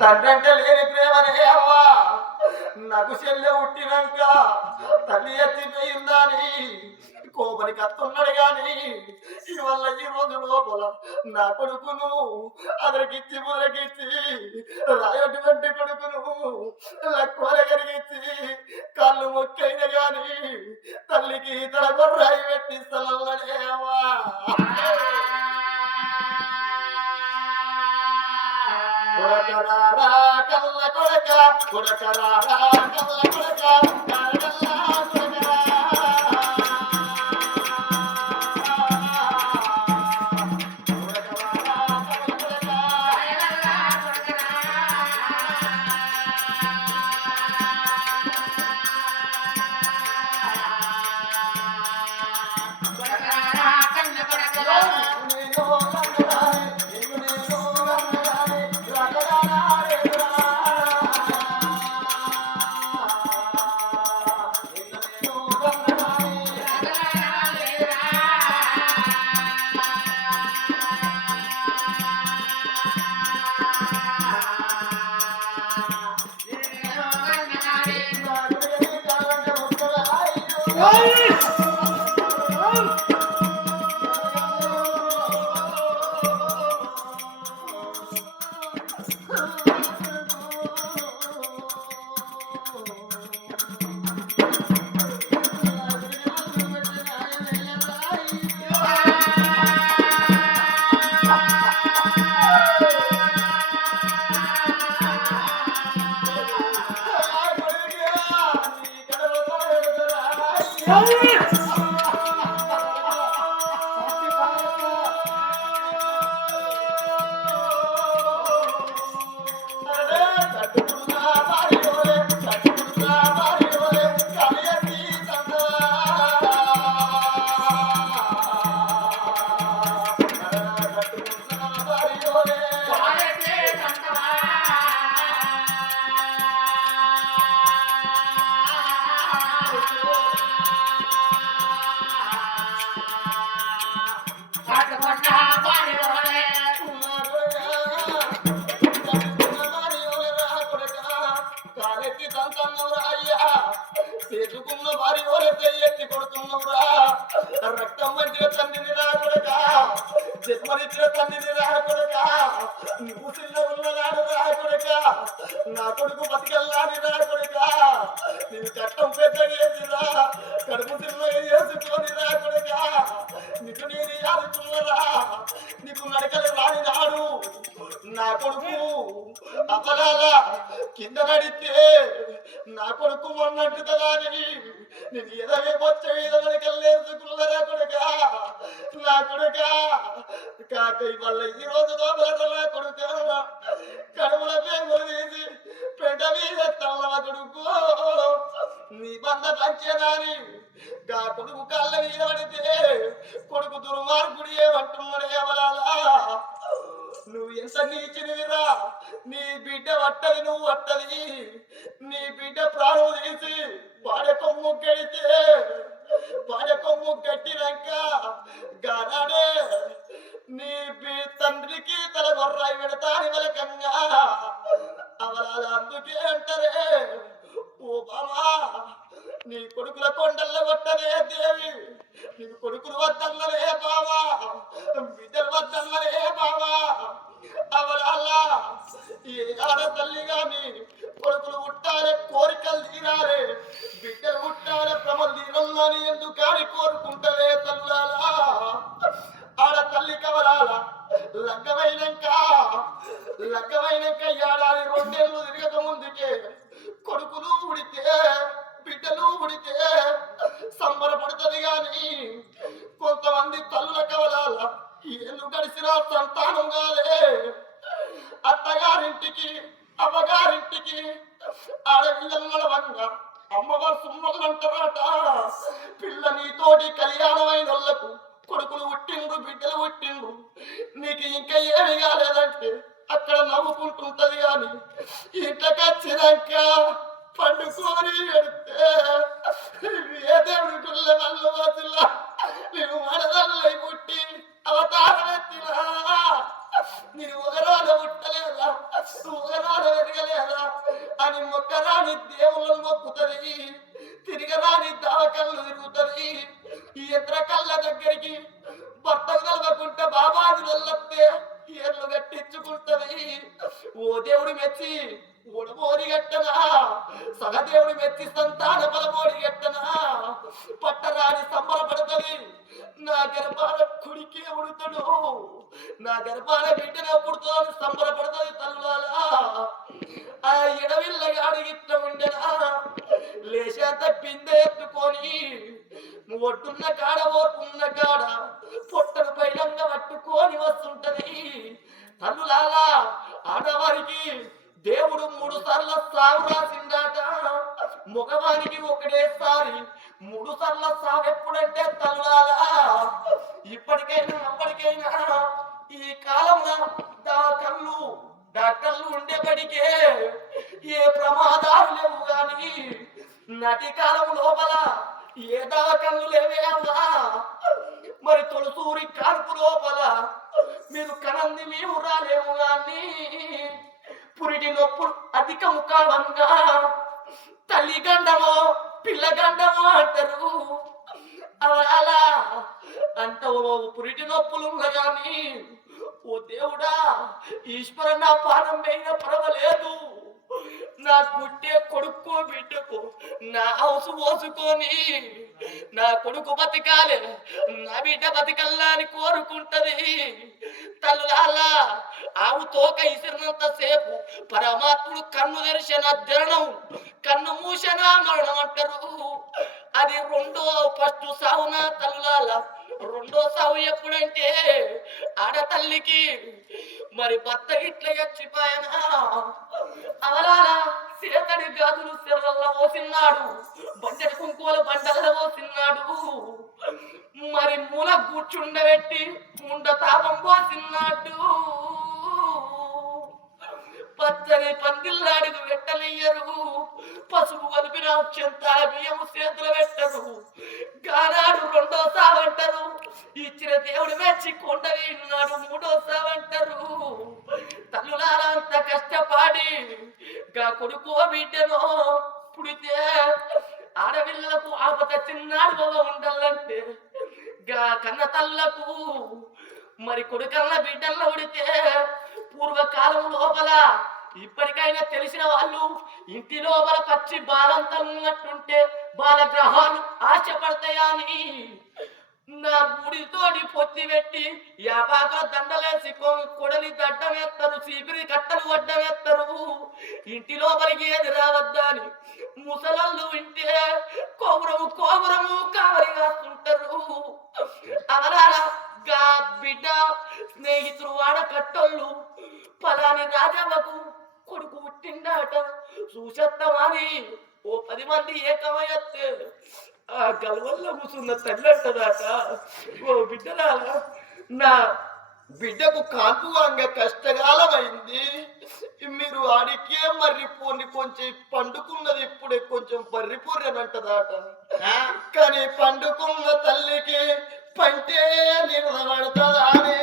తండ్రి అంటే లేని ప్రేమనే అవ్వా నాకు చెల్లె పుట్టినాక తల్లి ఎత్తిపోయిందని కోపనికి అత్తున్నాడు గాని ఇవల్ల ఈ రోజు లోపల నా కొడుకును అదరికిచ్చి మొదలకిచ్చి రాయటువంటి కొడుకును లక్కువల కళ్ళు మొక్కైన గాని తల్లికి తన గొర్రాయి పెట్టి కొడకరారా కల్ల కొడక కొడకరారా కల్ల కొడక 아 Yay! నా కొడుకు బతికెళ్ళాలి రా కొడక? నేను చట్టం పెద్ద కడుపు చిన్న చేసుకొని రా కొడక? నీకు నేను యాదుకున్నరా నీకు నడకలు రాని నాడు నా కొడుకు అపరాల కింద నడితే నా కొడుకు మొన్నట్టు కదా అని నేను ఎదవే వచ్చే నడకల్లేదుకున్నరా కొడుక? నా కొడుక కాక ఇవాళ ఈ రోజు లోపల నా కడుపుల పేరు తీసి పెద్ద మీద తల్ల కొడుకు నీ బంద తచ్చేదాని గా కొడుకు కళ్ళ మీద పడితే కొడుకు దుర్మార్గుడు ఏమంటున్నాడు ఏమలాలా నువ్వు ఎంత నీచినవిరా? నీ బిడ్డ వట్టది నువ్వు వట్టది. నీ బిడ్డ ప్రాణం తీసి వాడ కొమ్ము గడితే వాడ కొమ్ము గట్టినాక గానాడే నీ బిడ్డ గొర్రాయి పెడతాని వలకంగా అవలాల అందుకే అంటారే ఓ బామా నీ కొడుకుల కొండల్లో కొట్టనే దేవి. నీ కొడుకులు వద్దన్నరే బావా. బిడ్డలు వద్దన్నరే బావా. అమ్మగారింటికి ఆడపిల్లలు నడవంగా. అమ్మగారు సుమ్మలు పిల్ల నీతోటి కళ్యాణమైన వాళ్ళకు కొడుకులు పుట్టిండ్రు బిడ్డలు పుట్టిండ్రు. నీకు ఇంకా ఏమి కాలేదంటే అక్కడ నవ్వుకుంటుంటది కానీ ఇంట్లోకి వచ్చినాక పండుకొని ఎడితే ఏ దేవుడి పిల్ల వల్ల వదిలా నేను మనదల్లై కళ్ళు తిరుగుతుంది ఈ ఇతర కళ్ళ దగ్గరికి భర్త కలవకుంటే బాబాది వెళ్ళొస్తే ఏర్లు గట్టించుకుంటది ఓ దేవుడు మెచ్చి ఉడమోడి గట్టనా? సగదేవుడు మెచ్చి సంతాన బలమోడి గట్టనా? పట్టరాని సంబరపడుతుంది. నా గర్భాల కుడికే ఉడుతాడు. నా గర్భాల బిడ్డనే పుడుతుందని సంబరపడుతుంది తల్లులాలా ఆ ఎడవిల్లగా అడిగి ఒడ్డున్న కాడ ఓర్పున్న కాడ పొట్టను పైలంగా పట్టుకొని వస్తుంటది. తల్లులాలా ఆడవారికి దేవుడు మూడు సార్ల సాగు రాసిందాట మగవానికి ఒకటేసారి మూడు సార్ల సాగు ఎప్పుడంటే తల్లులాలా ఇప్పటికైనా అప్పటికైనా ఈ కాలంలో దా కళ్ళు డాక్టర్లు ఉండేప్పటికే ఏ ప్రమాదాలు లేవు కానీ నటి కాలం లోపల ఏ దావకళ్ళు లేవే అమ్మా మరి తొలసూరి కాడుపు లోపల మీరు కనంది మేము రాలేము గాని పురిటి నొప్పులు అధికము కావంగా తల్లి గండమో పిల్ల గండమో అంటారు. అవ- అలా అంత ఓ పురిటి నొప్పులు గాని. ఓ దేవుడా ఈశ్వర నా పానం పైన పర్వాలేదు నా పుట్టే కొడుకు బిడ్డకు నా హౌస్ పోసుకొని నా కొడుకు బతికాలి నా బిడ్డ బతికల్లా అని కోరుకుంటది. తల్లులాలా ఆవు తోక ఇసిరినంత సేపు పరమాత్ముడు కన్ను తెరిచిన జరణం కన్ను మూసిన మరణం అంటారు. అది రెండో ఫస్ట్ సావున తల్లులాల రెండో సావు ఎప్పుడంటే ఆడతల్లికి మరి భర్త ఇట్లా చచ్చిపోయానా? అవలాల సీతడి గాజులు సిర్రల్లో పోసిన్నాడు. బండెడి కుంకుమలు బండల్లో పోసిన్నాడు. మరి మూల కూర్చుండబెట్టి ముండ తాపం పోసిన్నాడు. పచ్చని పందిల్లాడుగు వెట్టలయ్యరు పసుపు కలిపిన చెంతాల బియ్యము చేతులు పెట్టరు. గానాడు రెండో సావంటారు ఇచ్చిన దేవుడు మెచ్చి కొండ నాడు మూడో సావంటారు తల్లులారంత కష్టపడి గా కొడుకో బిడ్డను పుడితే ఆడపిల్లలకు ఆపత చిన్నాడు బాబా ఉండాలంటే గా కన్న తల్లకు మరి కొడుకన్న బిడ్డల్లో ఉడితే పూర్వకాలం లోపల ఇప్పటికైనా తెలిసిన వాళ్ళు ఇంటి లోపల పచ్చి బాలంతా ఉన్నట్టుంటే బాలగ్రహాలు ఆశపడతాయా అని నా గుడితోటి పొత్తి పెట్టి యాపాకుల దండలేసి కొడలి దడ్డం ఎత్తరు చీపిరి కట్టలు వడ్డం ఎత్తరు. ఇంటి లోపలికి ఏది రావద్దని ముసలళ్ళు వింటే కోపురము కోపురము కావలి కాస్తుంటారు. అవరారా గా బిడ్డ స్నేహితులు వాడ కట్టోళ్ళు పలాని రాజవ్వకు కొడుకు పుట్టిండాట. చూసేస్తామని ఓ పది మంది ఏకమయ్యత్తే ఆ గల్వల్లో కూర్చున్న తల్లెట్టదాట ఓ బిడ్డలారా నా బిడ్డకు కాల్పు అంగ కష్టకాలమైంది. మీరు ఆడికే మర్రిపోని కొంచెం పండుకున్నది ఇప్పుడే కొంచెం బర్రిపోరేనంటదాట కానీ పండుకున్న తల్లికి పంటే నిలబడతదానే.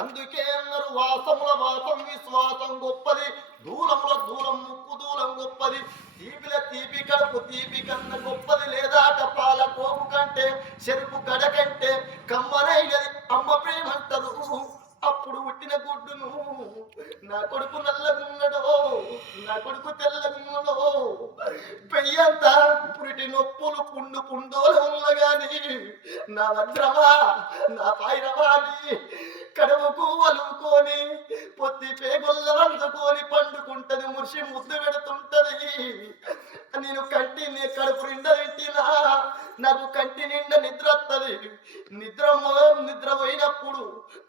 అందుకే అన్నారు వాసముల వాసం విశ్వాసం గొప్పది. దూరముల దూరం ముక్కు దూరం గొప్పది. తీపిల తీపి కడుపు తీపి కన్న గొప్పది. లేదాట పాల కోపు కంటే చెరుపు కడ కంటే కమ్మనైనది. అమ్మ ప్రేమంటదు అప్పుడు పుట్టిన గుడ్డును నా కొడుకు నల్లగున్నడో నా కొడుకు తెల్లగున్నడో పెయ్యంత పురిటి నొప్పులు పుండు పుండోలు ఉన్నగాని నా వజ్రమా నా పైరవాణి కడుపుకు వలుకొని పొత్తి పేగుల్ల పండుకుంటది మురిసి ముద్దు పెడుతుంటది. నేను కంటి నీ కడుపు నిండా తింటినా నాకు కంటి నిండా నిద్ర వస్తుంది నిద్ర నిద్ర పోయినప్పుడు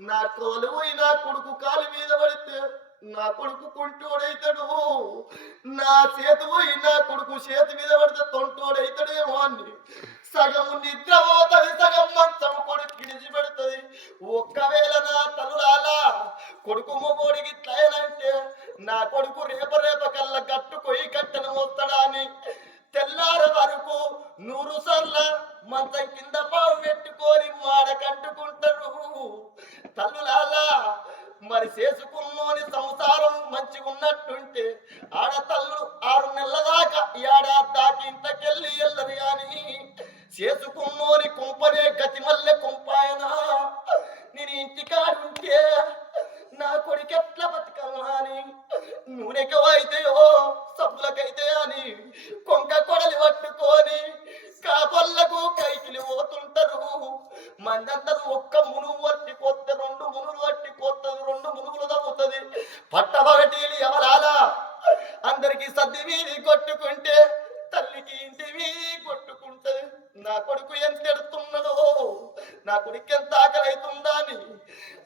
నా కోలు పోయి నా కొడుకు కాలు మీద పడితే నా కొడుకు కుంటోడైతాడు. నా చేతి పోయి నా కొడుకు చేతి మీద పడితే తొంటోడైతాడేమో అని. సగం నిద్ర పోతుంది సగం మంచం కొడుకు గిడిచి పెడుతుంది ఒక్కవే కొడుకు వస్తుంది. తగ్గుతుంది ఎవరాలా అందరికి సర్ది మీది కొట్టుకుంటే తల్లికి ఇంటి మీది కొట్టుకుంటది నా కొడుకు ఎంత ఎడుతున్నాడో నా కొడుకు ఎంత ఆకలి అని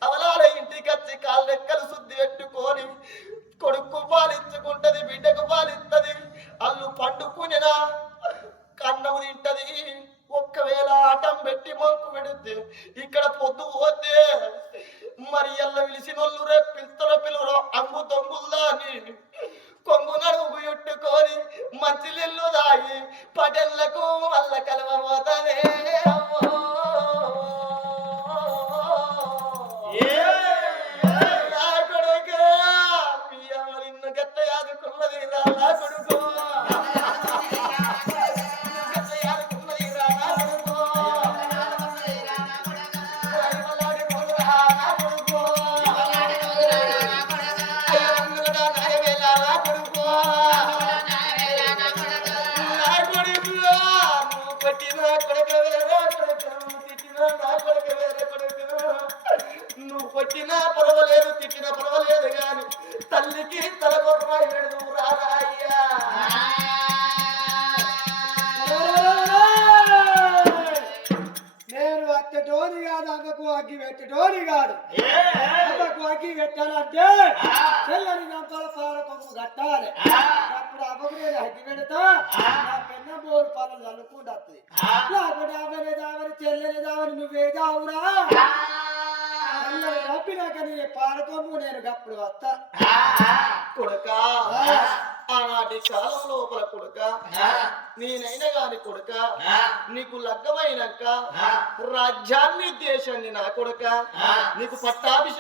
అవలాల ఇంటికి వచ్చి కాళ్ళెక్కలు శుద్ధి పెట్టుకొని కొడుకు పాలించుకుంటది బిడ్డకు పాలిస్తుంది అల్లు పండుకునినా? కన్నము తింటది ఒక్కవేళ ఆటం పెట్టి మొక్కు పెడితే ఇక్కడ పొద్దు పోతే మరి ఎల్ల విలిసినోళ్ళు రేపు అని కొంగు నడుగు ఎట్టుకొని మంచి నీళ్ళు దాగి పటెళ్ళకు వల్ల కలవబోతనే నా కొడుకు అమ్మ నిన్ను గట్ట యాదుకున్నది రా కొట్టినా పర్వాలేదు తిట్టినా పర్వాలేదు గాని తల్లికి తలగొర్రాయి వెడుదు రారా అయ్యా. నేను కాదు అమ్మకు అగ్గి పెట్టటోని కాదు. అమ్మకు అగ్గి పెట్టాలంటే తెల్లని గంపల పాలకొమ్ము కట్టాలి. అప్పుడు అమ్మకు నేను అగ్గి పెడతా. నా పెన్న బోలు పాలు లేకపోతే ఆమెనే కప్పినాక నీ నేను గప్పుడు వస్తా కొడుక. ఆనాటి కాలం లోపల కొడుక. నేనైనా గాని కొడుక. నీకు లగ్గమైనాక రాజ్యాన్ని దేశాన్ని నా కొడుక. నీకు పట్టాభిషేకం